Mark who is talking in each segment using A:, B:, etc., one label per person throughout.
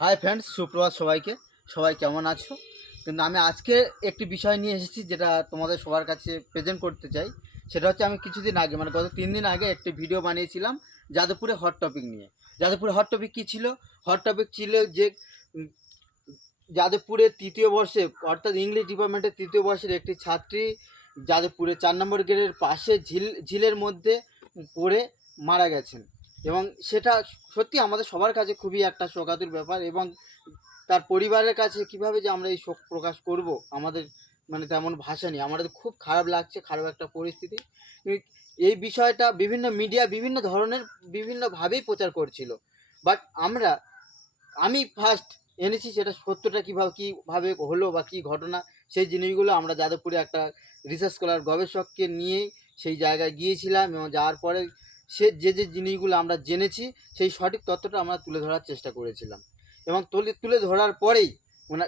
A: Hi friends সুপ্রভাত সবাইকে। সবাই কেমন আছো? কিন্তু আমি আজকে একটি বিষয় নিয়ে এসেছি যেটা তোমাদের সবার কাছে প্রেজেন্ট করতে চাই। সেটা হচ্ছে আমি কিছুদিন আগে মানে গত তিন দিন আগে একটি ভিডিও বানিয়েছিলাম যাদবপুরে হট টপিক নিয়ে। যাদবপুরে হট টপিক কী ছিল? হট টপিক ছিল যে উম, যাদবপুরের তৃতীয় বর্ষে অর্থাৎ ইংলিশ ডিপার্টমেন্টের তৃতীয় বর্ষের একটি ছাত্রী যাদবপুরে চার নম্বর গেটের পাশে ঝিল ঝিলের মধ্যে পড়ে মারা গেছেন। এবং সেটা সত্যি আমাদের সবার কাছে খুবই একটা শোকাতুর ব্যাপার এবং তার পরিবারের কাছে কীভাবে যে আমরা এই শোক প্রকাশ করব, আমাদের মানে তেমন ভাষা নেই। আমাদের খুব খারাপ লাগছে, খারাপ একটা পরিস্থিতি। এই- বিষয়টা বিভিন্ন মিডিয়া বিভিন্ন ধরনের বিভিন্নভাবেই প্রচার করছিল। বাট আমরা, আমি ফার্স্ট এনেছি সেটা সত্যটা কীভাবে কীভাবে হলো বা কী ঘটনা, সেই জিনিসগুলো আমরা যাদবপুরে একটা রিসার্চ করার গবেষককে নিয়েই সেই জায়গায় গিয়েছিলাম এবং যাওয়ার পরে সে যে যে জিনিসগুলো আমরা জেনেছি, সেই সঠিক তথ্যটা আমরা তুলে ধরার চেষ্টা করেছিলাম। এবং তুলে তুলে ধরার পরেই মানে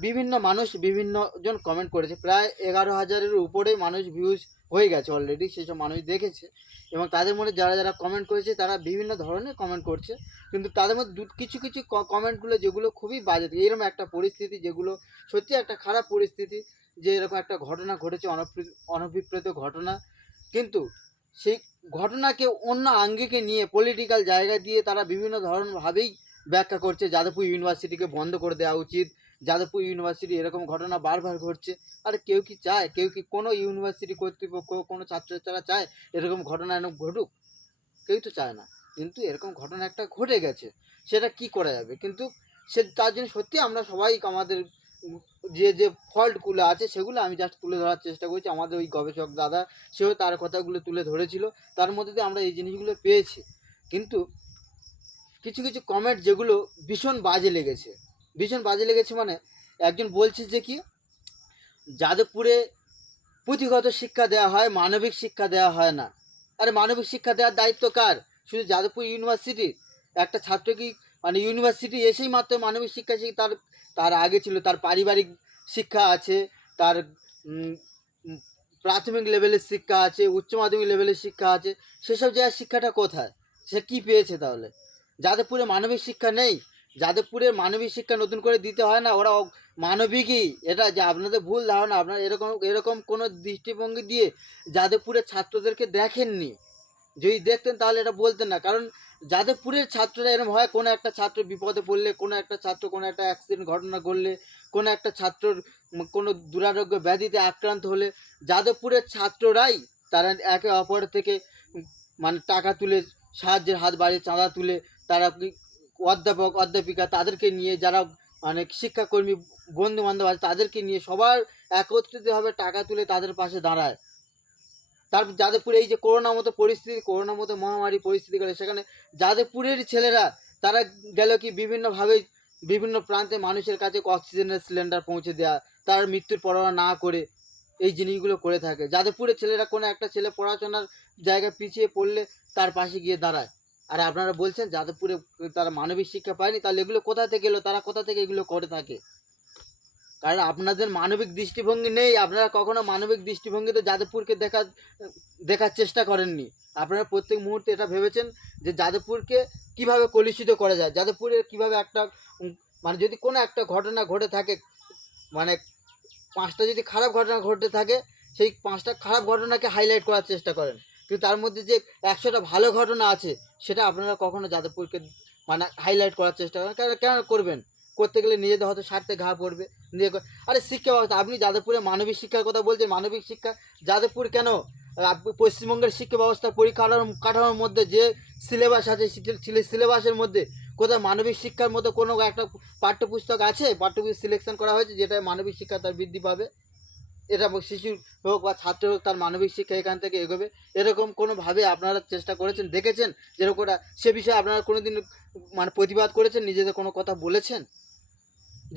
A: বিভিন্ন মানুষ বিভিন্ন জন কমেন্ট করেছে। প্রায় এগারো হাজারের উপরে মানুষ ভিউজ হয়ে গেছে অলরেডি সেসব মানুষ দেখেছে। এবং তাদের মধ্যে যারা যারা কমেন্ট করেছে, তারা বিভিন্ন ধরনের কমেন্ট করছে। কিন্তু তাদের মধ্যে কিছু কিছু কমেন্টগুলো যেগুলো খুবই বাজে। এরকম একটা পরিস্থিতি যেগুলো সত্যি একটা খারাপ পরিস্থিতি যে এরকম একটা ঘটনা ঘটেছে অনভিপ্রেত ঘটনা। কিন্তু সেই ঘটনাকে অন্য আঙ্গিকে নিয়ে পলিটিক্যাল জায়গা দিয়ে তারা বিভিন্ন ধরনভাবেই ব্যাখ্যা করছে। যাদবপুর ইউনিভার্সিটিকে বন্ধ করে দেওয়া উচিত। যাদবপুর ইউনিভার্সিটি এরকম ঘটনা বারবার ঘটছে। আর কেউ কি চায়? কেউ কি কোনো ইউনিভার্সিটি কর্তৃপক্ষ, কোনো ছাত্রছাত্রীরা চায় এরকম ঘটনা এরকম ঘটুক? কেউ তো চায় না। কিন্তু এরকম ঘটনা একটা ঘটে গেছে। সেটা কি করা যাবে? কিন্তু সে তার জন্য সত্যি আমরা সবাই আমাদের যে যে ফল্টগুলো আছে সেগুলো আমি জাস্ট তুলে ধরার চেষ্টা করছি। আমাদের ওই গবেষক দাদা, সেও তার কথাগুলো তুলে ধরেছিল। তার মধ্যে দিয়ে আমরা এই জিনিসগুলো পেয়েছি। কিন্তু কিছু কিছু কমেন্ট যেগুলো ভীষণ বাজে লেগেছে। ভীষণ বাজে লেগেছে মানে একজন বলছে যে কি, যাদবপুরে পুঁথিগত শিক্ষা দেওয়া হয়, মানবিক শিক্ষা দেওয়া হয় না। আরে মানবিক শিক্ষা দেওয়ার দায়িত্ব কার? শুধু যাদবপুর ইউনিভার্সিটির। একটা ছাত্র কি মানে ইউনিভার্সিটি এসেই মাত্র মানবিক শিক্ষা তার তার আগে ছিল, তার পারিবারিক শিক্ষা আছে, তার প্রাথমিক লেভেলের শিক্ষা আছে, উচ্চ মাধ্যমিক লেভেলের শিক্ষা আছে, সেসব জায়গার শিক্ষাটা কোথায়? সে কী পেয়েছে তাহলে? যাদবপুরে মানবিক শিক্ষা নেই? যাদবপুরের মানবিক শিক্ষা নতুন করে দিতে হয় না? ওরা মানবিকই। এটা যে আপনাদের ভুল ধারণা, আপনারা এরকম এরকম কোনো দৃষ্টিভঙ্গি দিয়ে যাদবপুরের ছাত্রদেরকে দেখেননি। যদি দেখতেন তাহলে এটা বলতেন না। কারণ যাদবপুরের ছাত্ররা এরকম হয়, কোনো একটা ছাত্র বিপদে পড়লে, কোনো একটা ছাত্র কোনো একটা অ্যাক্সিডেন্ট ঘটনা ঘটলে, কোনো একটা ছাত্রর কোনো দুরারোগ্য ব্যাধিতে আক্রান্ত হলে যাদবপুরের ছাত্ররাই তারা একে অপরের থেকে মানে টাকা তুলে, সাহায্যের হাত বাড়িয়ে চাঁদা তুলে তারা অধ্যাপক, অধ্যাপিকা তাদেরকে নিয়ে যারা মানে শিক্ষাকর্মী বন্ধু বান্ধব আছে তাদেরকে নিয়ে সবার একত্রিতভাবে টাকা তুলে তাদের পাশে দাঁড়ায়। তার যাদবপুরে এই যে করোনা মতো পরিস্থিতি করোনা মতো মহামারী পরিস্থিতি গেলে, সেখানে যাদবপুরের ছেলেরা, তারা গেল কি বিভিন্নভাবে বিভিন্ন প্রান্তে মানুষের কাছে অক্সিজেনের সিলিন্ডার পৌঁছে দেওয়া তার মৃত্যুর পরোয়া না করে এই জিনিসগুলো করে থাকে। যাদবপুরের ছেলেরা কোনো একটা ছেলে পড়াশোনার জায়গায় পিছিয়ে পড়লে তার পাশে গিয়ে দাঁড়ায়। আর আপনারা বলছেন, যাদবপুরে তারা মানবিক শিক্ষা পায়নি, তাহলে এগুলো কোথা থেকে এলো? তারা কোথা থেকে এগুলো করে থাকে? কারণ আপনাদের মানবিক দৃষ্টিভঙ্গি নেই, আপনারা কখনো মানবিক দৃষ্টিভঙ্গিতে যাদবপুরকে দেখা, দেখার চেষ্টা করেননি। আপনারা প্রত্যেক মুহূর্তে এটা ভেবেছেন যে যাদবপুরকে কীভাবে কলুষিত করা যায় যাদবপুরে কীভাবে একটা মানে যদি কোনো একটা ঘটনা ঘটে থাকে মানে পাঁচটা যদি খারাপ ঘটনা ঘটে থাকে, সেই পাঁচটা খারাপ ঘটনাকে হাইলাইট করার চেষ্টা করেন। কিন্তু তার মধ্যে যে একশোটা ভালো ঘটনা আছে, সেটা আপনারা কখনো যাদবপুরকে মানে হাইলাইট করার চেষ্টা করেন কেন করবেন? করতে গেলে নিজেদের হয়তো স্বার্থে ঘা পড়বে। নিজে আরে শিক্ষা ব্যবস্থা, আপনি যাদবপুরে মানবিক শিক্ষার কথা বলছেন, মানবিক শিক্ষা, যাদবপুর কেন? পশ্চিমবঙ্গের শিক্ষা ব্যবস্থা পরিকাঠামোর কাঠামোর মধ্যে যে সিলেবাস আছে সিলেবাসের মধ্যে, কোথাও মানবিক শিক্ষার মতো কোনো একটা পাঠ্যপুস্তক আছে? পাঠ্যপুস্তক সিলেকশন করা হয়েছে যেটা মানবিক শিক্ষা তার বৃদ্ধি পাবে। এটা শিশু হোক বা ছাত্র হোক, তার মানবিক শিক্ষা এখান থেকে এগোবে। এরকম কোনোভাবে আপনারা চেষ্টা করেছেন, দেখেছেন? যেরকমটা সে বিষয়ে আপনারা কোনো দিন মানে প্রতিবাদ করেছেন? নিজেদের কোনো কথা বলেছেন?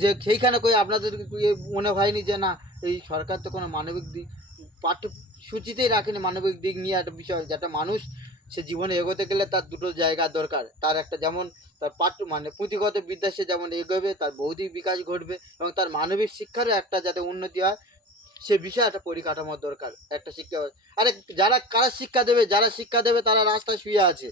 A: যে সেইখানে কই আপনাদেরকে ইয়ে মনে হয়নি যে না, এই সরকার তো কোনো মানবিক দিক পাঠ্যসূচিতেই রাখেনি মানবিক দিক নিয়ে একটা বিষয় যেটা মানুষ সে জীবনে এগোতে গেলে তার দুটো জায়গা দরকার। তার একটা যেমন তার পাঠ্য মানে পুঁথিগত বিদ্যা সে যেমন এগোবে, তার বৌদ্ধিক বিকাশ ঘটবে এবং তার মানবিক শিক্ষারও একটা যাতে উন্নতি হয়, সে বিষয়ে একটা পরিকাঠামোর দরকার, একটা শিক্ষা আরে যারা, কারা শিক্ষা দেবে, যারা শিক্ষা দেবে তারা রাস্তায় শুয়ে আছে।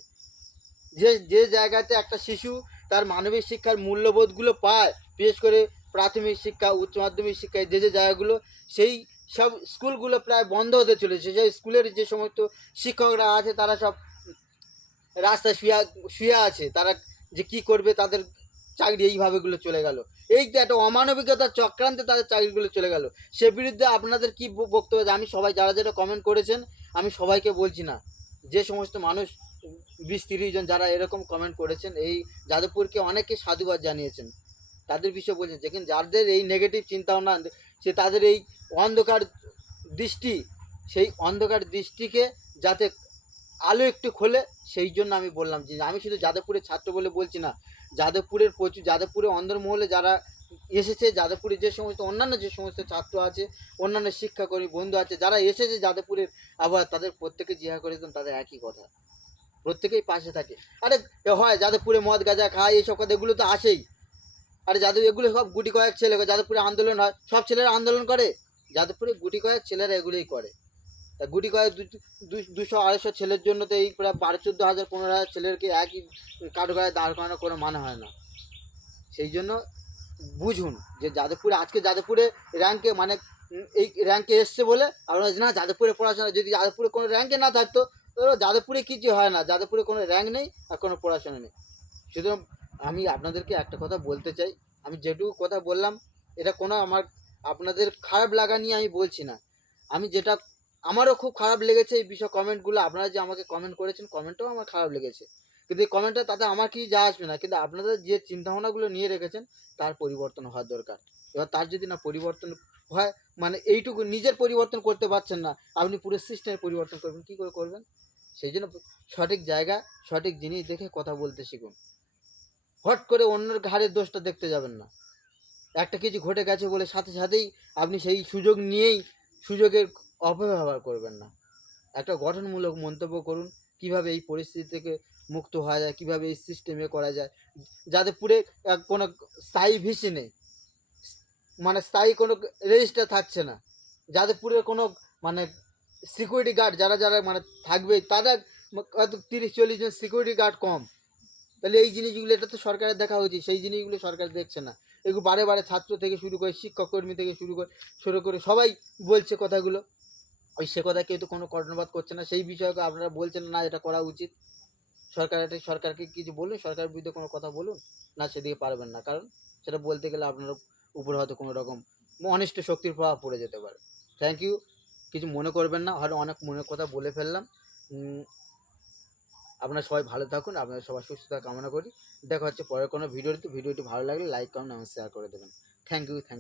A: যে যে জায়গাতে একটা শিশু তার মানবিক শিক্ষার মূল্যবোধগুলো পায় বিশেষ করে প্রাথমিক শিক্ষা, উচ্চ মাধ্যমিক শিক্ষা যে যে জায়গাগুলো, সেই সব স্কুলগুলো প্রায় বন্ধ হতে চলেছে। সেই স্কুলের যে সমস্ত শিক্ষকরা আছে, তারা সব রাস্তায় শুয়ে শুয়ে আছে। তারা যে কি করবে, তাদের চাকরি এইভাবেগুলো চলে গেল। এই যে একটা অমানবিকতার চক্রান্তে তাদের চাকরিগুলো চলে গেল। সে বিরুদ্ধে আপনাদের কি বক্তব্য আমি সবাই, যারা যারা কমেন্ট করেছেন, আমি সবাইকে বলছি না। যে সমস্ত মানুষ, বিশ তিরিশ জন যারা এরকম কমেন্ট করেছেন, এই যাদবপুরকে অনেকে সাধুবাদ জানিয়েছেন। তাদের বিষয়ে বলছেন। যেখানে যাদের এই নেগেটিভ চিন্তাভাবনা, সে তাদের এই অন্ধকার দৃষ্টি, সেই অন্ধকার দৃষ্টিকে যাতে আলো একটু খোলে, সেই জন্য আমি বললাম যে, আমি শুধু যাদবপুরের ছাত্র বলে বলছি না, যাদবপুরের প্রচুর যাদবপুরে অন্দরমহলে যারা এসেছে, যাদবপুরে যে সমস্ত, অন্যান্য যে সমস্ত ছাত্র আছে, অন্যান্য শিক্ষাকর্মী, বন্ধু আছে, যারা এসেছে যাদবপুরের আবার তাদের প্রত্যেকে জিজ্ঞাসা করেছেন তাদের একই কথা। প্রত্যেকেই পাশে থাকে। আরে হয়, যাদবপুরে মদ, গাঁজা খায় এইসব কথা, এগুলো তো আসেই। আরে যাদব এগুলো সব গুটি কয়েক ছেলে যাদবপুরে আন্দোলন হয়। সব ছেলেরা আন্দোলন করে? যাদবপুরে গুটি কয়েক ছেলেরা এগুলোই করে। তা গুটি কয়েক দুশো আড়াইশো ছেলের জন্য তো এই প্রায় বারো, চোদ্দ হাজার, পনেরো হাজার ছেলেরকে একই কাঠো গায়ে দাঁড় করানো কোনো মানে হয় না। সেই জন্য বুঝুন যে যাদবপুরে, আজকে যাদবপুরে র্যাঙ্কে মানে এই র্যাঙ্কে এসছে বলে আপনারা না, যাদবপুরে পড়াশোনা, যদি যাদবপুরে কোনো র্যাঙ্কে না থাকতো তো যাদবপুরে কিছু হয় না। যাদবপুরে কোনো র্যাঙ্ক নেই আর কোনো পড়াশোনা নেই। সুতরাং আমি আপনাদেরকে একটা কথা বলতে চাই। আমি যেটুকু কথা বললাম, এটা কোনো আমার, আপনাদের খারাপ লাগা নিয়ে আমি বলছি না। আমি যেটা, আমারও খুব খারাপ লেগেছে এই বিষয় কমেন্টগুলো। আপনারা যে আমাকে কমেন্ট করেছেন কমেন্টটাও আমার খারাপ লেগেছে। কিন্তু এই কমেন্টটা তাতে আমার কিছু যা আসবে না। কিন্তু আপনাদের যে চিন্তাভাবনাগুলো নিয়ে রেখেছেন, তার পরিবর্তন হওয়ার দরকার। এবার তার যদি না পরিবর্তন হয় মানে এইটুকু নিজের পরিবর্তন করতে পারছেন না, আপনি পুরো সিস্টেমের পরিবর্তন করবেন। কী করে করবেন? সেই জন্য সঠিক জায়গা, সঠিক জিনিস দেখে কথা বলতে শিখুন। হট করে অন্যের ঘাড়ের দোষটা দেখতে যাবেন না। একটা কিছু ঘটে গেছে বলে সাথে সাথেই আপনি সেই সুযোগ নিয়েই সুযোগের অপব্যবহার করবেন না। একটা গঠনমূলক মন্তব্য করুন, কীভাবে এই পরিস্থিতি থেকে মুক্ত হওয়া যায়, কীভাবে এই সিস্টেমে করা যায় যাদবপুরে কোনো স্থায়ী ভিসি নেই। মানে স্থায়ী কোনো রেজিস্টার থাকছে না। যাদবপুরের কোনো মানে সিকিউরিটি গার্ড যারা যারা মানে থাকবে তারা তিরিশ চল্লিশ জন সিকিউরিটি গার্ড কম। তাহলে এই জিনিসগুলো, এটা তো সরকারের দেখা উচিত, সেই জিনিসগুলো সরকার দেখছে না। এগুলো বারে বারে ছাত্র থেকে শুরু করে, শিক্ষক কর্মী থেকে শুরু করে শুরু করে সবাই বলছে কথাগুলো। ওই সে কথা কেউ তো কোনো কর্ণপাত করছে না, সেই বিষয়কে আপনারা বলছেন না এটা করা উচিত। সরকার এটা, সরকারকে কিছু বলুন, সরকারের বিরুদ্ধে কোনো কথা বলুন, না সেদিকে পারবেন না। কারণ সেটা বলতে গেলে আপনার উপরে হয়তো কোনো রকম অনিষ্ট শক্তির প্রভাব পড়ে যেতে পারে। থ্যাংক ইউ কিছু মনে করবেন না, হয়তো অনেক মনের কথা বলে ফেললাম। আপনারা সবাই ভালো থাকুন, আপনারা সবাই সুস্থতা কামনা করি। দেখা হচ্ছে পরের কোনো ভিডিওতে। ভিডিওটি ভালো লাগলে লাইক কমেন্ট এবং শেয়ার করে দেবেন। Thank you thank